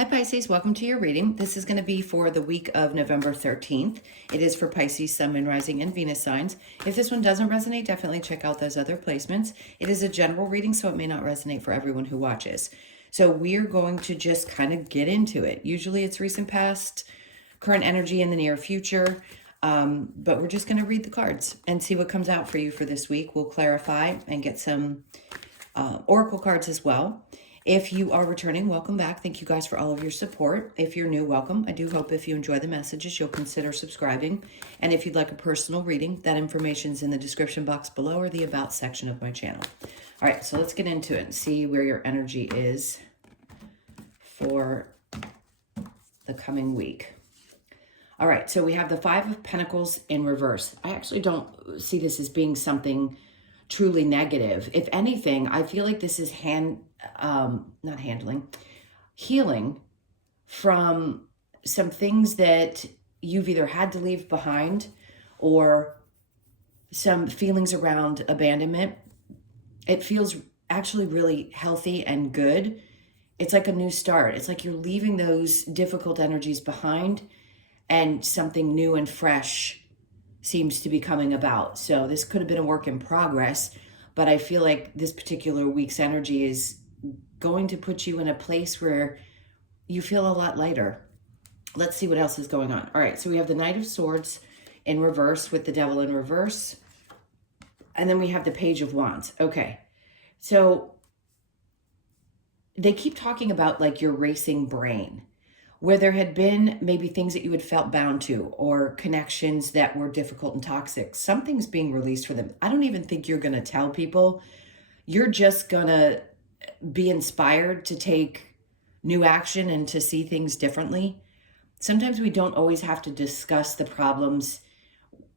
Hi Pisces, welcome to your reading. This is going to be for the week of November 13th. It is for Pisces, Sun, Moon, Rising, and Venus signs. If this one doesn't resonate, definitely check out those other placements. It is a general reading, so it may not resonate for everyone who watches. So we're going to just kind of get into it. Usually it's recent past, current energy in the near future, but we're just going to read the cards and see what comes out for you for this week. We'll clarify and get some oracle cards as well. If you are returning, welcome back. Thank you guys for all of your support. If you're new, welcome. I do hope if you enjoy the messages, you'll consider subscribing. And if you'd like a personal reading, that information's in the description box below or the about section of my channel. All right, so let's get into it and see where your energy is for the coming week. All right, so we have the Five of Pentacles in reverse. I actually don't see this as being something truly negative. If anything, I feel like this is healing from some things that you've either had to leave behind or some feelings around abandonment. It feels actually really healthy and good. It's like a new start. It's like you're leaving those difficult energies behind and something new and fresh seems to be coming about. So this could have been a work in progress, but I feel like this particular week's energy is going to put you in a place where you feel a lot lighter. Let's see what else is going on. All right, so we have the Knight of Swords in reverse with the Devil in reverse. And then we have the Page of Wands. Okay, so they keep talking about like your racing brain, where there had been maybe things that you had felt bound to or connections that were difficult and toxic. Something's being released for them. I don't even think you're going to tell people. You're just going to be inspired to take new action and to see things differently. Sometimes we don't always have to discuss the problems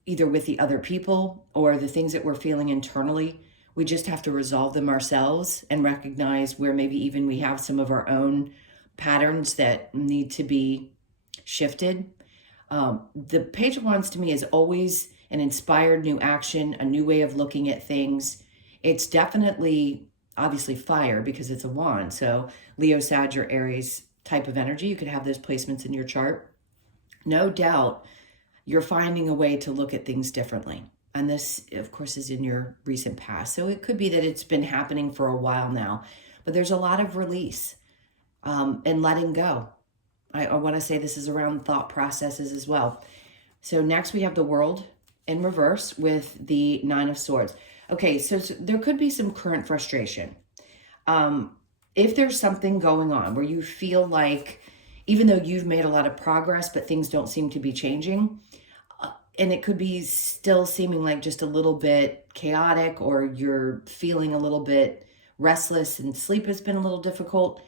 either with the other people or the things that we're feeling internally. We just have to resolve them ourselves and recognize where maybe even we have some of our own patterns that need to be shifted. The Page of Wands to me is always an inspired new action, a new way of looking at things. It's definitely, obviously, fire because it's a wand. So Leo, Sag, or Aries type of energy. You could have those placements in your chart. No doubt you're finding a way to look at things differently. And this, of course, is in your recent past. So it could be that it's been happening for a while now, but there's a lot of release. And letting go. I want to say this is around thought processes as well. So next we have the World in reverse with the Nine of Swords. Okay, so there could be some current frustration. If there's something going on where you feel like, even though you've made a lot of progress, but things don't seem to be changing, and it could be still seeming like just a little bit chaotic, or you're feeling a little bit restless and sleep has been a little difficult,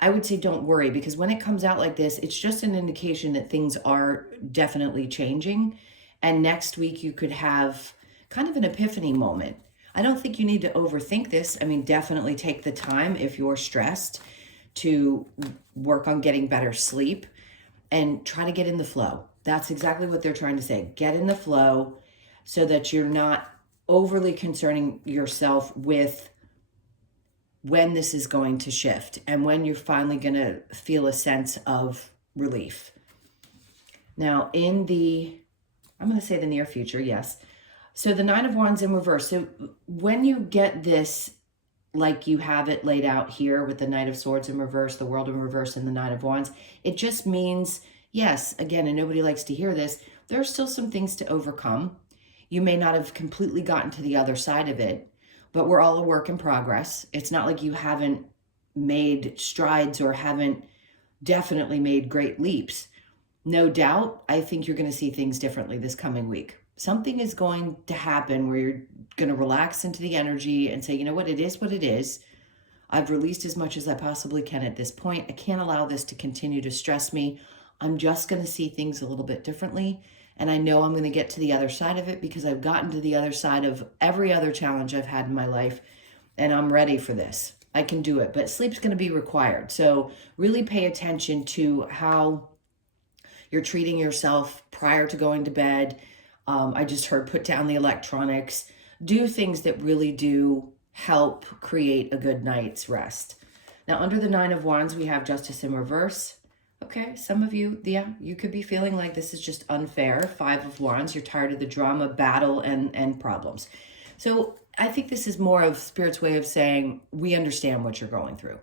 I would say don't worry, because when it comes out like this, it's just an indication that things are definitely changing. And next week you could have kind of an epiphany moment. I don't think you need to overthink this. I mean, definitely take the time if you're stressed to work on getting better sleep and try to get in the flow. That's exactly what they're trying to say. Get in the flow so that you're not overly concerning yourself with when this is going to shift and when you're finally going to feel a sense of relief. Now, I'm going to say the near future, yes. So the Nine of Wands in reverse. So when you get this, like you have it laid out here with the Knight of Swords in reverse, the World in reverse, and the Nine of Wands, it just means, yes, again, and nobody likes to hear this, there are still some things to overcome. You may not have completely gotten to the other side of it, but we're all a work in progress. It's not like you haven't made strides or haven't definitely made great leaps. No doubt, I think you're going to see things differently this coming week. Something is going to happen where you're going to relax into the energy and say, you know what, it is what it is. I've released as much as I possibly can at this point. I can't allow this to continue to stress me. I'm just going to see things a little bit differently. And I know I'm going to get to the other side of it because I've gotten to the other side of every other challenge I've had in my life. And I'm ready for this. I can do it. But sleep's going to be required. So really pay attention to how you're treating yourself prior to going to bed. I just heard put down the electronics. Do things that really do help create a good night's rest. Now, under the Nine of Wands, we have Justice in reverse. Okay, some of you, yeah, you could be feeling like this is just unfair. Five of Wands, you're tired of the drama, battle, and problems. So I think this is more of Spirit's way of saying, we understand what you're going through.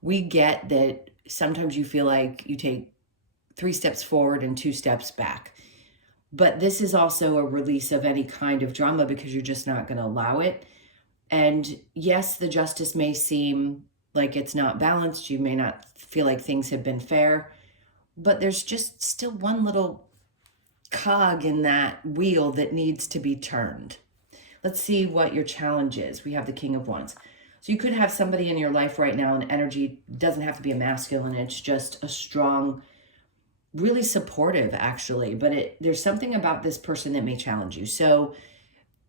We get that sometimes you feel like you take 3 steps forward and 2 steps back. But this is also a release of any kind of drama because you're just not going to allow it. And yes, the justice may seem like it's not balanced. You may not feel like things have been fair, but there's just still one little cog in that wheel that needs to be turned. Let's see what your challenge is. We have the King of Wands. So you could have somebody in your life right now, and energy doesn't have to be a masculine. It's just a strong, really supportive, actually. But there's something about this person that may challenge you. So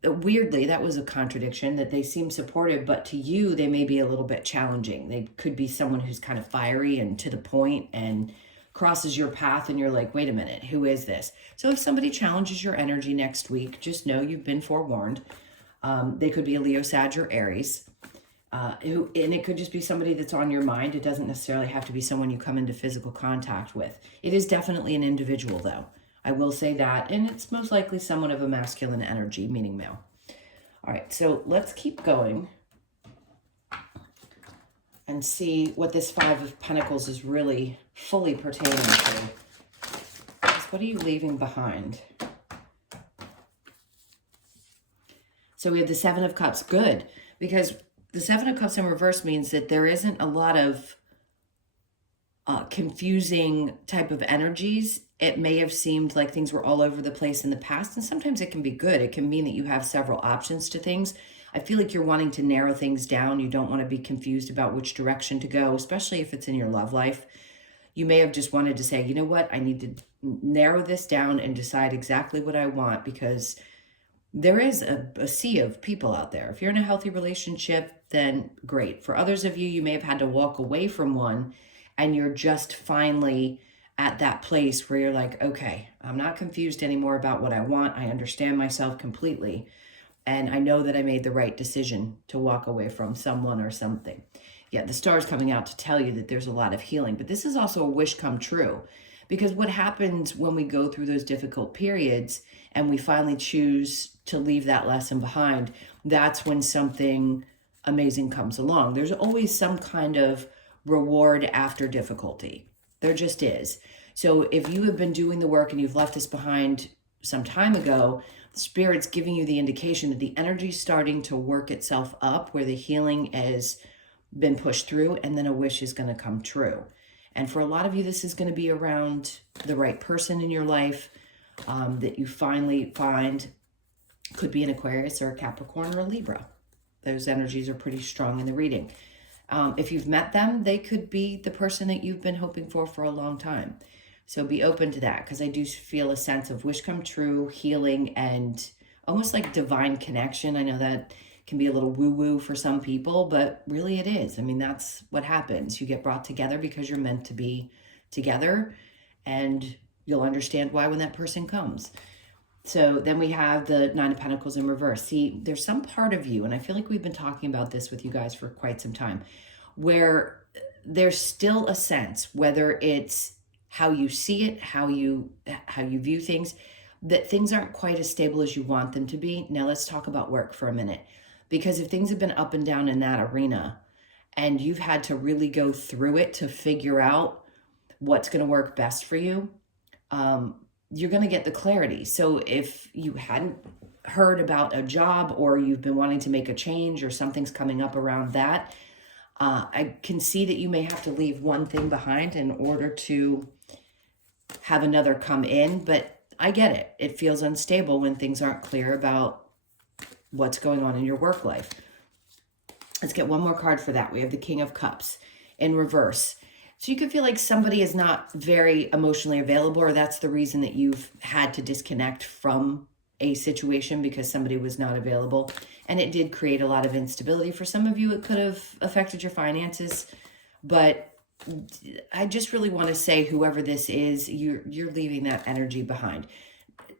weirdly, that was a contradiction, that they seem supportive, but to you, they may be a little bit challenging. They could be someone who's kind of fiery and to the point and crosses your path, and you're like, wait a minute, who is this? So if somebody challenges your energy next week, just know you've been forewarned. They could be a Leo, Sag, or Aries. And it could just be somebody that's on your mind. It doesn't necessarily have to be someone you come into physical contact with. It is definitely an individual, though. I will say that. And it's most likely someone of a masculine energy, meaning male. All right, so let's keep going and see what this Five of Pentacles is really fully pertaining to. What are you leaving behind? So we have the Seven of Cups. Good, because the Seven of Cups in reverse means that there isn't a lot of confusing type of energies. It may have seemed like things were all over the place in the past, and sometimes it can be good. It can mean that you have several options to things. I feel like you're wanting to narrow things down. You don't want to be confused about which direction to go, especially if it's in your love life. You may have just wanted to say, you know what, I need to narrow this down and decide exactly what I want, because there is a sea of people out there. If you're in a healthy relationship, then great. For others of you, you may have had to walk away from one, and you're just finally at that place where you're like, okay, I'm not confused anymore about what I want. I understand myself completely. And I know that I made the right decision to walk away from someone or something. Yeah, the star's coming out to tell you that there's a lot of healing. But this is also a wish come true. Because what happens when we go through those difficult periods and we finally choose to leave that lesson behind, that's when something amazing comes along. There's always some kind of reward after difficulty. There just is. So if you have been doing the work and you've left this behind some time ago, Spirit's giving you the indication that the energy's starting to work itself up, where the healing has been pushed through, and then a wish is going to come true. And for a lot of you, this is going to be around the right person in your life that you finally find. Could be an Aquarius or a Capricorn or a Libra. Those energies are pretty strong in the reading. If you've met them, they could be the person that you've been hoping for a long time. So be open to that, because I do feel a sense of wish come true, healing, and almost like divine connection. I know that can be a little woo-woo for some people, but really it is. I mean, that's what happens. You get brought together because you're meant to be together, and you'll understand why when that person comes. So then we have the Nine of Pentacles in reverse. See, there's some part of you, and I feel like we've been talking about this with you guys for quite some time, where there's still a sense, whether it's how you see it, how you view things, that things aren't quite as stable as you want them to be. Now let's talk about work for a minute. Because if things have been up and down in that arena, and you've had to really go through it to figure out what's going to work best for you, you're going to get the clarity. So if you hadn't heard about a job, or you've been wanting to make a change, or something's coming up around that, I can see that you may have to leave one thing behind in order to have another come in. But I get it. It feels unstable when things aren't clear about what's going on in your work life. Let's get one more card for that. We have the King of Cups in reverse. So you could feel like somebody is not very emotionally available, or that's the reason that you've had to disconnect from a situation, because somebody was not available. And it did create a lot of instability. For some of you, it could have affected your finances. But I just really want to say, whoever this is, you're leaving that energy behind.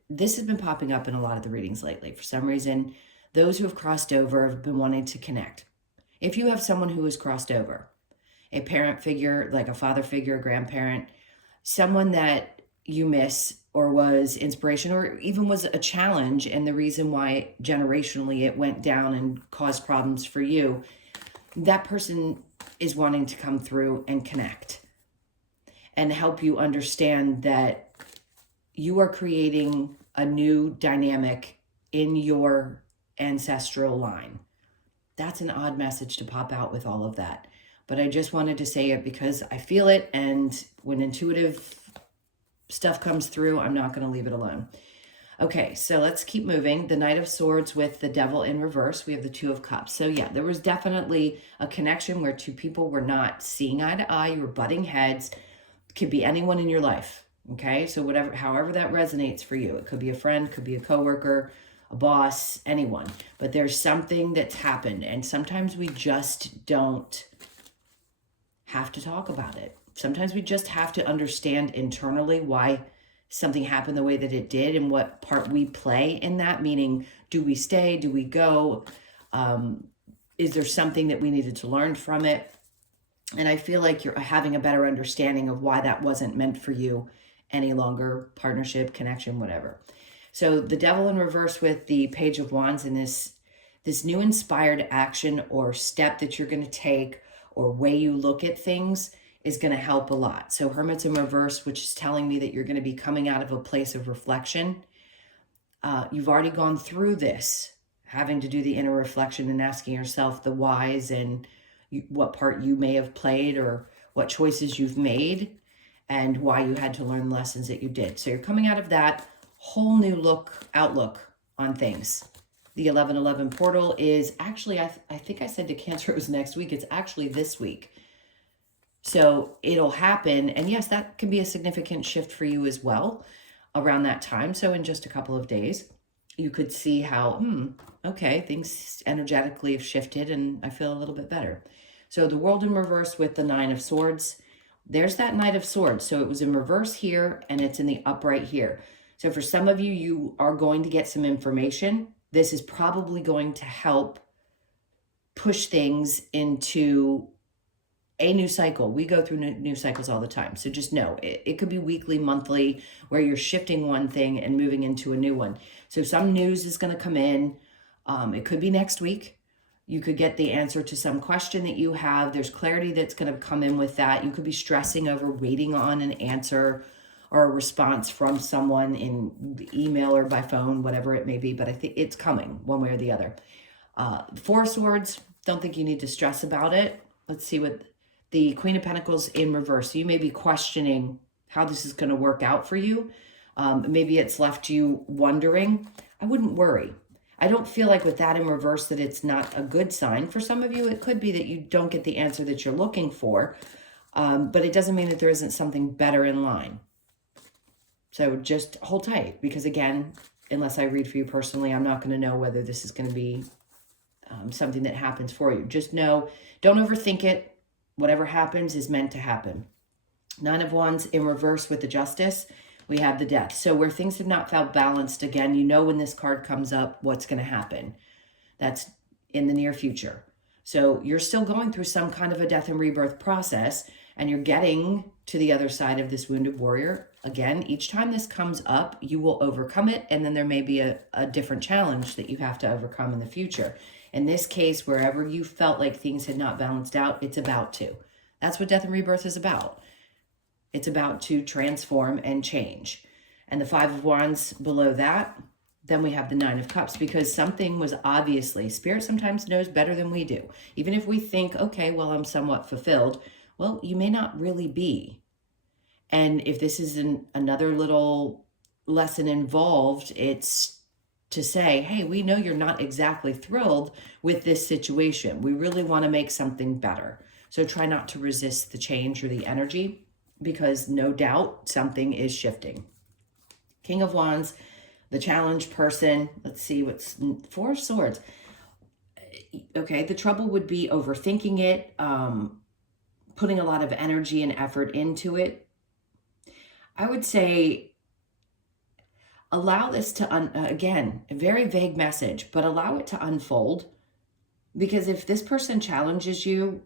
This has been popping up in a lot of the readings lately. For some reason, those who have crossed over have been wanting to connect. If you have someone who has crossed over, a parent figure, like a father figure, a grandparent, someone that you miss or was inspiration or even was a challenge, and the reason why generationally it went down and caused problems for you, that person is wanting to come through and connect and help you understand that you are creating a new dynamic in your ancestral line. That's an odd message to pop out with all of that. But I just wanted to say it because I feel it, and when intuitive stuff comes through, I'm not going to leave it alone. Okay, so let's keep moving. The Knight of Swords with the Devil in reverse. We have the Two of Cups. So yeah, there was definitely a connection where two people were not seeing eye to eye. You were butting heads. It could be anyone in your life. Okay, so however that resonates for you. It could be a friend, could be a coworker, a boss, anyone. But there's something that's happened, and sometimes we just don't have to talk about it. Sometimes we just have to understand internally why something happened the way that it did and what part we play in that, meaning, do we stay? Do we go? Is there something that we needed to learn from it? And I feel like you're having a better understanding of why that wasn't meant for you any longer, partnership, connection, whatever. So the Devil in reverse with the Page of Wands, and this new inspired action or step that you're going to take or way you look at things is going to help a lot. So Hermit's in reverse, which is telling me that you're going to be coming out of a place of reflection. You've already gone through this, having to do the inner reflection and asking yourself the whys and what part you may have played or what choices you've made and why you had to learn the lessons that you did. So you're coming out of that whole new outlook on things. The 1111 portal is actually, I think I said to Cancer it was next week. It's actually this week. So it'll happen. And yes, that can be a significant shift for you as well around that time. So in just a couple of days, you could see how, okay, things energetically have shifted and I feel a little bit better. So the World in reverse with the Nine of Swords. There's that Knight of Swords. So it was in reverse here and it's in the upright here. So for some of you, you are going to get some information. This is probably going to help push things into a new cycle. We go through new cycles all the time. So just know it could be weekly, monthly, where you're shifting one thing and moving into a new one. So some news is going to come in. It could be next week. You could get the answer to some question that you have. There's clarity that's going to come in with that. You could be stressing over waiting on an answer or a response from someone in email or by phone, whatever it may be. But I think it's coming one way or the other. Four of Swords, don't think you need to stress about it. Let's see what the Queen of Pentacles in reverse. So you may be questioning how this is going to work out for you. Maybe it's left you wondering. I wouldn't worry. I don't feel like with that in reverse that it's not a good sign. For some of you, it could be that you don't get the answer that you're looking for, but it doesn't mean that there isn't something better in line. So just hold tight, because again, unless I read for you personally, I'm not going to know whether this is going to be something that happens for you. Just know, don't overthink it. Whatever happens is meant to happen. Nine of Wands in reverse with the Justice. We have the Death. So where things have not felt balanced, again, you know when this card comes up, what's going to happen. That's in the near future. So you're still going through some kind of a death and rebirth process, and you're getting to the other side of this wounded warrior. Again, each time this comes up, you will overcome it, and then there may be a different challenge that you have to overcome in the future. In this case, wherever you felt like things had not balanced out, it's about to. That's what death and rebirth is about. It's about to transform and change. And the Five of Wands below that, then we have the Nine of Cups, because something was obviously, Spirit sometimes knows better than we do. Even if we think, okay, well, I'm somewhat fulfilled. Well, you may not really be. And if this is another little lesson involved, it's to say, hey, we know you're not exactly thrilled with this situation. We really want to make something better. So try not to resist the change or the energy, because no doubt something is shifting. King of Wands, the challenge person. Let's see what's Four of Swords. Okay, the trouble would be overthinking it, putting a lot of energy and effort into it. I would say allow this to, again, a very vague message, but allow it to unfold. Because if this person challenges you,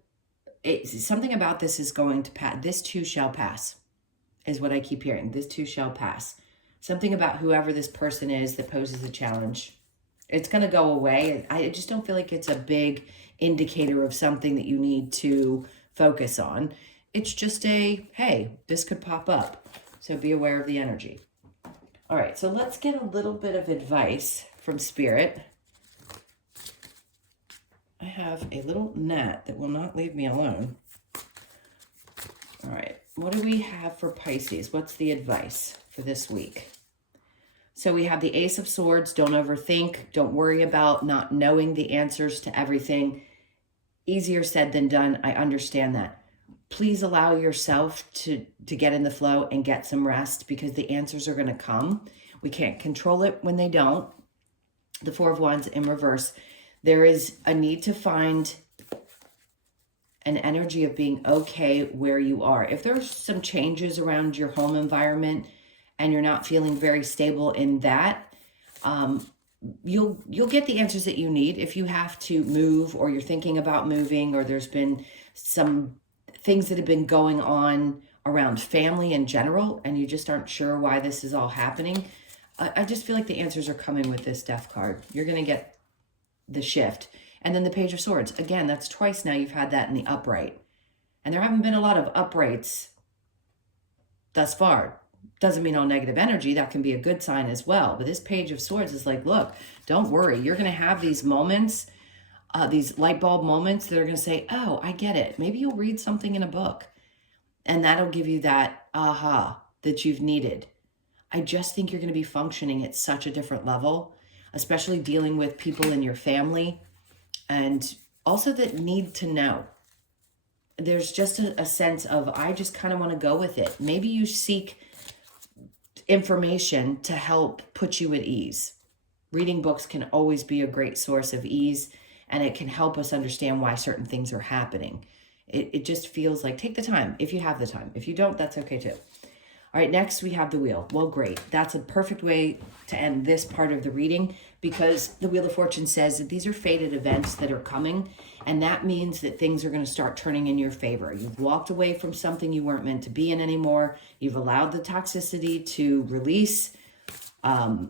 something about this is going to pass. This too shall pass, is what I keep hearing. This too shall pass. Something about whoever this person is that poses a challenge. It's going to go away. I just don't feel like it's a big indicator of something that you need to focus on. It's just a, hey, this could pop up. So be aware of the energy. All right, so let's get a little bit of advice from Spirit. I have a little gnat that will not leave me alone. All right, what do we have for Pisces? What's the advice for this week? So we have the Ace of Swords. Don't overthink. Don't worry about not knowing the answers to everything. Easier said than done. I understand that. Please allow yourself to get in the flow and get some rest, because the answers are going to come. We can't control it when they don't. The Four of Wands in reverse. There is a need to find an energy of being okay where you are. If there's some changes around your home environment and you're not feeling very stable in that, you'll get the answers that you need. If you have to move, or you're thinking about moving, or there's been some things that have been going on around family in general, and you just aren't sure why this is all happening, I just feel like the answers are coming with this Death card. You're going to get the shift. And then the Page of Swords. Again, that's twice now you've had that in the upright. And there haven't been a lot of uprights thus far. Doesn't mean all negative energy. That can be a good sign as well. But this Page of Swords is like, look, don't worry. You're going to have these moments, these light bulb moments that are going to say, oh, I get it. Maybe you'll read something in a book, and that'll give you that aha that you've needed. I just think you're going to be functioning at such a different level, especially dealing with people in your family, and also that need to know. There's just a sense of, I just kind of want to go with it. Maybe you seek information to help put you at ease. Reading books can always be a great source of ease, and it can help us understand why certain things are happening. It just feels like, take the time if you have the time. If you don't, that's okay too. All right, next we have the Wheel. Well, great. That's a perfect way to end this part of the reading, because the Wheel of Fortune says that these are fated events that are coming, and that means that things are going to start turning in your favor. You've walked away from something you weren't meant to be in anymore. You've allowed the toxicity to release. The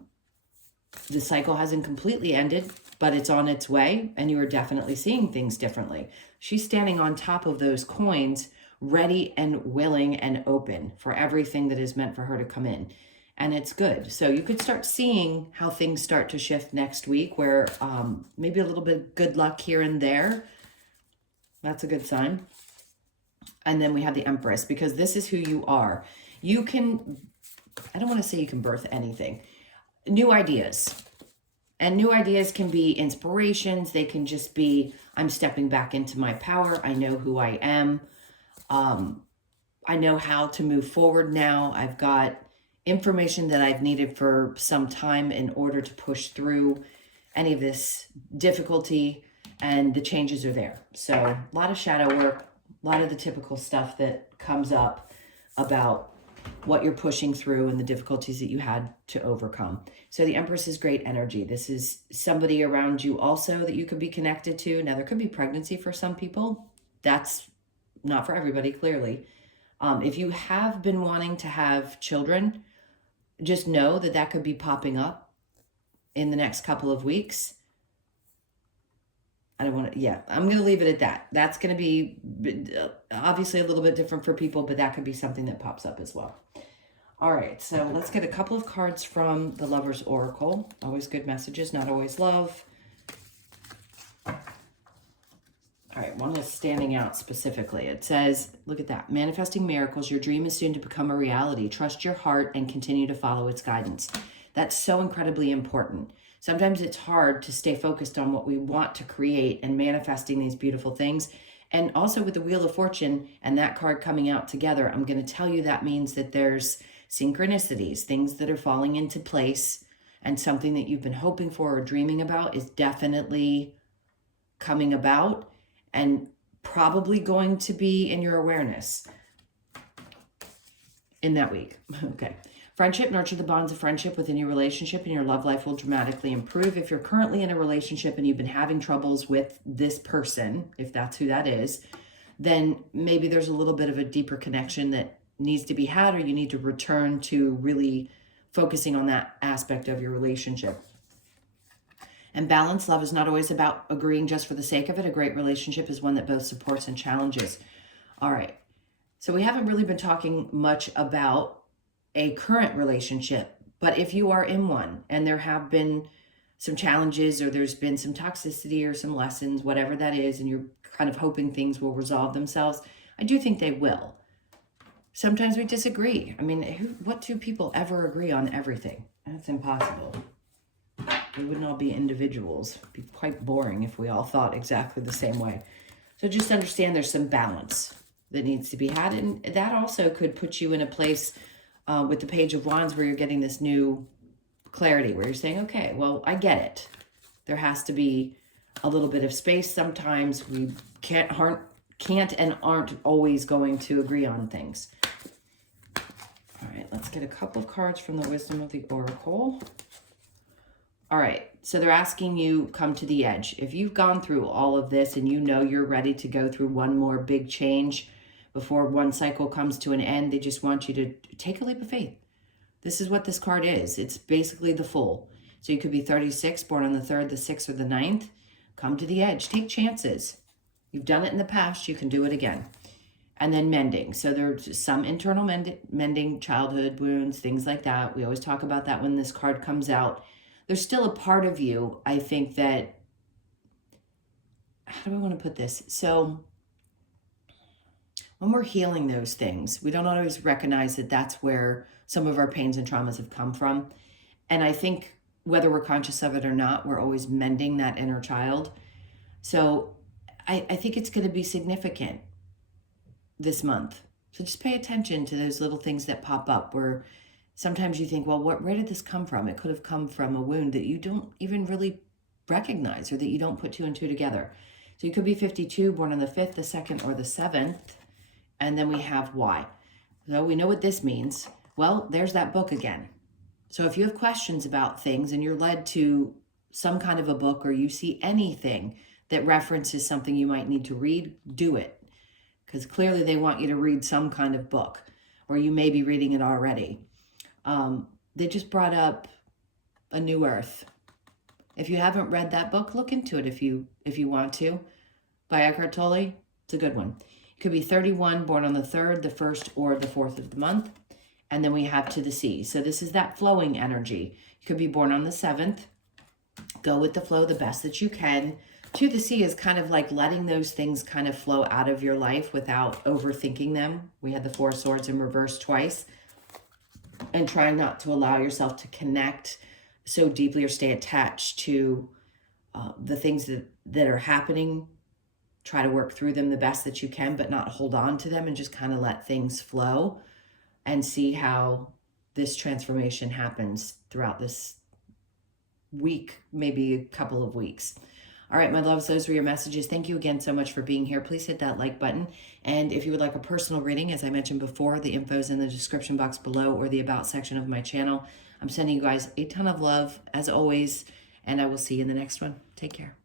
cycle hasn't completely ended, but it's on its way, and you are definitely seeing things differently. She's standing on top of those coins, ready and willing and open for everything that is meant for her to come in. And it's good. So you could start seeing how things start to shift next week, where maybe a little bit of good luck here and there. That's a good sign. And then we have the Empress, because this is who you are. You can, I don't want to say you can birth anything. New ideas. And new ideas can be inspirations. They can just be, I'm stepping back into my power. I know who I am. I know how to move forward now. I've got information that I've needed for some time in order to push through any of this difficulty, and the changes are there. So a lot of shadow work, a lot of the typical stuff that comes up about what you're pushing through and the difficulties that you had to overcome. So the Empress is great energy. This is somebody around you also that you could be connected to. Now, there could be pregnancy for some people. That's not for everybody, clearly. If you have been wanting to have children, just know that that could be popping up in the next couple of weeks. I don't want to, yeah, I'm going to leave it at that. That's going to be obviously a little bit different for people, but that could be something that pops up as well. All right, so let's get a couple of cards from the Lover's Oracle. Always good messages, not always love. All right, one is standing out specifically. It says, look at that, manifesting miracles. Your dream is soon to become a reality. Trust your heart and continue to follow its guidance. That's so incredibly important. Sometimes it's hard to stay focused on what we want to create and manifesting these beautiful things. And also with the Wheel of Fortune and that card coming out together, I'm going to tell you that means that there's synchronicities, things that are falling into place, and something that you've been hoping for or dreaming about is definitely coming about and probably going to be in your awareness in that week. Okay. Friendship, nurture the bonds of friendship within your relationship, and your love life will dramatically improve. If you're currently in a relationship and you've been having troubles with this person, if that's who that is, then maybe there's a little bit of a deeper connection that needs to be had, or you need to return to really focusing on that aspect of your relationship. And balanced love is not always about agreeing just for the sake of it. A great relationship is one that both supports and challenges. All right. So we haven't really been talking much about a current relationship, but if you are in one and there have been some challenges, or there's been some toxicity or some lessons, whatever that is, and you're kind of hoping things will resolve themselves, I do think they will. Sometimes we disagree. I mean, what two people ever agree on everything? That's impossible. We wouldn't all be individuals. It'd be quite boring if we all thought exactly the same way. So just understand there's some balance that needs to be had. And that also could put you in a place with the Page of Wands where you're getting this new clarity, where you're saying, okay, well, I get it. There has to be a little bit of space. Sometimes we can't and aren't always going to agree on things. All right, let's get a couple of cards from the Wisdom of the Oracle. All right, so they're asking you, come to the edge. If you've gone through all of this and you know you're ready to go through one more big change before one cycle comes to an end, they just want you to take a leap of faith. This is what this card is. It's basically the Fool. So you could be 36, born on the 3rd, the 6th, or the 9th. Come to the edge. Take chances. You've done it in the past. You can do it again. And then mending. So there's some internal mending, childhood wounds, things like that. We always talk about that when this card comes out. There's still a part of you, I think, that, how do I want to put this? So when we're healing those things, we don't always recognize that that's where some of our pains and traumas have come from. And I think whether we're conscious of it or not, we're always mending that inner child. So I think it's going to be significant this month. So just pay attention to those little things that pop up where sometimes you think, well, where did this come from? It could have come from a wound that you don't even really recognize, or that you don't put 2 and 2 together. So you could be 52, born on the 5th, the 2nd, or the 7th. And then we have why. So we know what this means. Well, there's that book again. So if you have questions about things and you're led to some kind of a book, or you see anything that references something you might need to read, do it. Because clearly they want you to read some kind of book, or you may be reading it already. They just brought up A New Earth. If you haven't read that book, look into it if you want to. By Eckhart Tolle. It's a good one. It could be 31, born on the 3rd, the 1st, or the 4th of the month. And then we have To the Sea. So this is that flowing energy. You could be born on the 7th. Go with the flow the best that you can. To the Sea is kind of like letting those things kind of flow out of your life without overthinking them. We had the 4 Swords in reverse twice. And trying not to allow yourself to connect so deeply or stay attached to the things that are happening. Try to work through them the best that you can, but not hold on to them, and just kind of let things flow and see how this transformation happens throughout this week, maybe a couple of weeks. All right, my loves, those were your messages. Thank you again so much for being here. Please hit that like button. And if you would like a personal reading, as I mentioned before, the info is in the description box below, or the About section of my channel. I'm sending you guys a ton of love, as always, and I will see you in the next one. Take care.